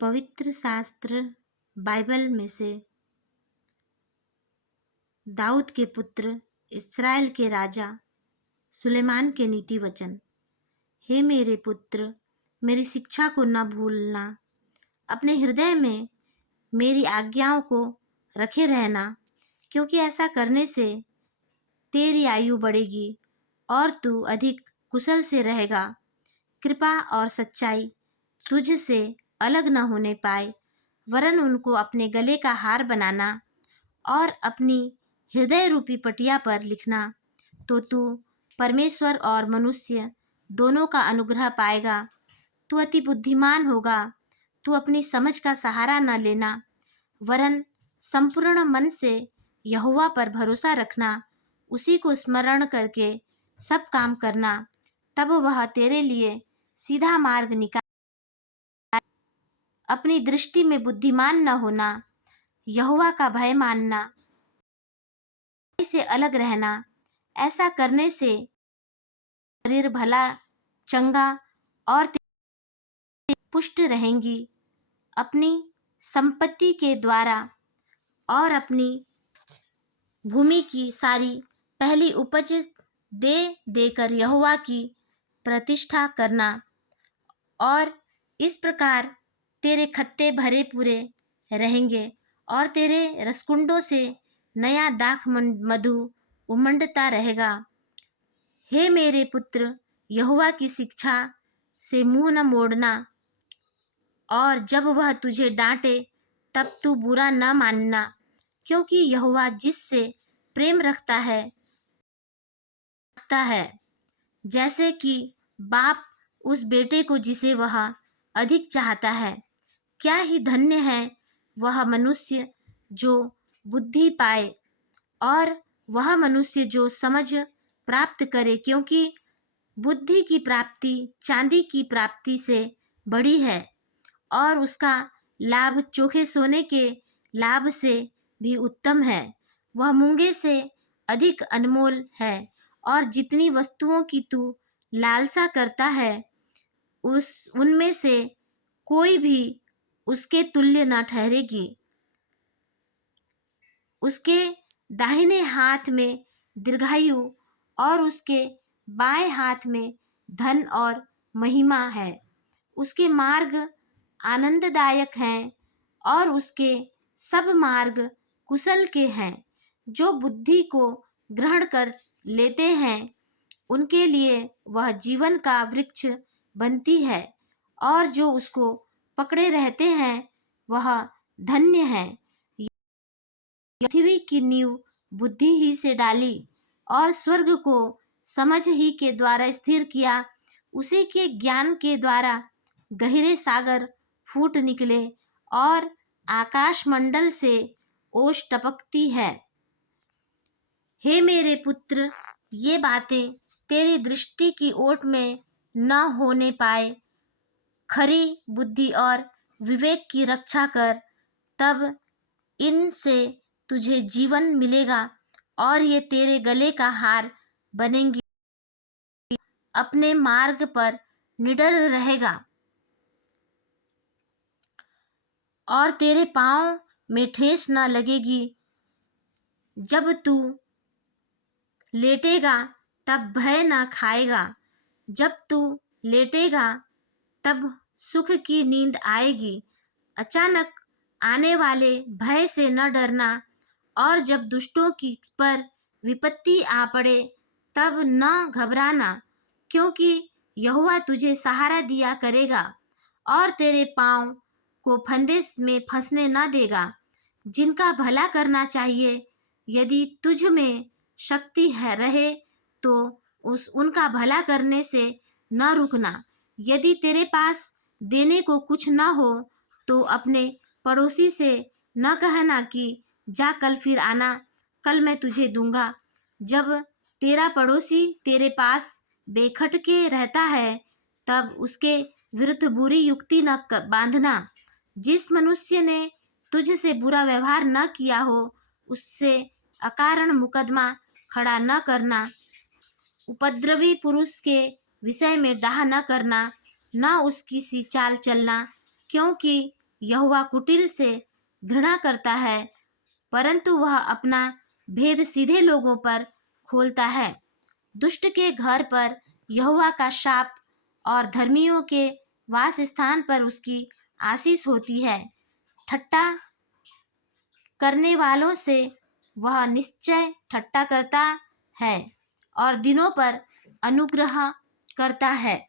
पवित्र शास्त्र बाइबल में से दाऊद के पुत्र इस्राएल के राजा सुलेमान के नीति वचन। हे मेरे पुत्र, मेरी शिक्षा को न भूलना, अपने हृदय में मेरी आज्ञाओं को रखे रहना, क्योंकि ऐसा करने से तेरी आयु बढ़ेगी और तू अधिक कुशल से रहेगा। कृपा और सच्चाई तुझ से अलग न होने पाए, वरन उनको अपने गले का हार बनाना और अपनी हृदय रूपी पटिया पर लिखना, तो तू परमेश्वर और मनुष्य दोनों का अनुग्रह पाएगा। तू अति बुद्धिमान होगा। तू अपनी समझ का सहारा न लेना, वरन संपूर्ण मन से यहोवा पर भरोसा रखना। उसी को स्मरण करके सब काम करना, तब वह तेरे लिए सीधा मार्ग निकाल। अपनी दृष्टि में बुद्धिमान न होना, यहोवा का भय मानना, से अलग रहना। ऐसा करने से शरीर भला, चंगा और पुष्ट रहेंगी। अपनी संपत्ति के द्वारा और अपनी भूमि की सारी पहली उपज दे देकर यहोवा की प्रतिष्ठा करना, और इस प्रकार तेरे खत्ते भरे पूरे रहेंगे और तेरे रसकुंडों से नया दाख मधु उमंडता रहेगा। हे मेरे पुत्र, यहोवा की शिक्षा से मुंह न मोड़ना, और जब वह तुझे डांटे तब तू बुरा न मानना, क्योंकि यहोवा जिससे प्रेम रखता है जैसे कि बाप उस बेटे को जिसे वह अधिक चाहता है। क्या ही धन्य है वह मनुष्य जो बुद्धि पाए, और वह मनुष्य जो समझ प्राप्त करे, क्योंकि बुद्धि की प्राप्ति चांदी की प्राप्ति से बड़ी है, और उसका लाभ चोखे सोने के लाभ से भी उत्तम है। वह मूंगे से अधिक अनमोल है, और जितनी वस्तुओं की तू लालसा करता है उनमें से कोई भी उसके तुल्य न ठहरेगी। उसके दाहिने हाथ में दीर्घायु और उसके बाएं हाथ में धन और महिमा है। उसके मार्ग आनंददायक हैं और उसके सब मार्ग कुशल के हैं। जो बुद्धि को ग्रहण कर लेते हैं उनके लिए वह जीवन का वृक्ष बनती है, और जो उसको पकड़े रहते हैं वह धन्य है। पृथ्वी की नींव बुद्धि ही से डाली और स्वर्ग को समझ ही के द्वारा स्थिर किया। उसी के ज्ञान के द्वारा गहरे सागर फूट निकले और आकाश मंडल से ओस टपकती है। हे मेरे पुत्र, ये बातें तेरी दृष्टि की ओट में न होने पाए। खरी बुद्धि और विवेक की रक्षा कर, तब इनसे तुझे जीवन मिलेगा और ये तेरे गले का हार बनेंगी। अपने मार्ग पर निडर रहेगा और तेरे पांव में ठेस न लगेगी। जब तू लेटेगा तब भय न खाएगा। जब तू लेटेगा तब सुख की नींद आएगी। अचानक आने वाले भय से न डरना, और जब दुष्टों की पर विपत्ति आ पड़े तब न घबराना, क्योंकि यहोवा तुझे सहारा दिया करेगा और तेरे पांव को फंदे में फंसने न देगा। जिनका भला करना चाहिए, यदि तुझ में शक्ति है रहे तो उनका भला करने से न रुकना। यदि तेरे पास देने को कुछ न हो तो अपने पड़ोसी से न कहना कि जा कल फिर आना, कल मैं तुझे दूंगा। जब तेरा पड़ोसी तेरे पास बेखटके रहता है तब उसके विरुद्ध बुरी युक्ति न बांधना। जिस मनुष्य ने तुझसे बुरा व्यवहार न किया हो उससे अकारण मुकदमा खड़ा न करना। उपद्रवी पुरुष के विषय में डाह न करना, न उसकी सी चाल चलना, क्योंकि यहोवा कुटिल से घृणा करता है, परंतु वह अपना भेद सीधे लोगों पर खोलता है। दुष्ट के घर पर यहोवा का शाप और धर्मियों के वास स्थान पर उसकी आशीष होती है। ठट्ठा करने वालों से वह निश्चय ठट्ठा करता है और दिनों पर अनुग्रह करता है।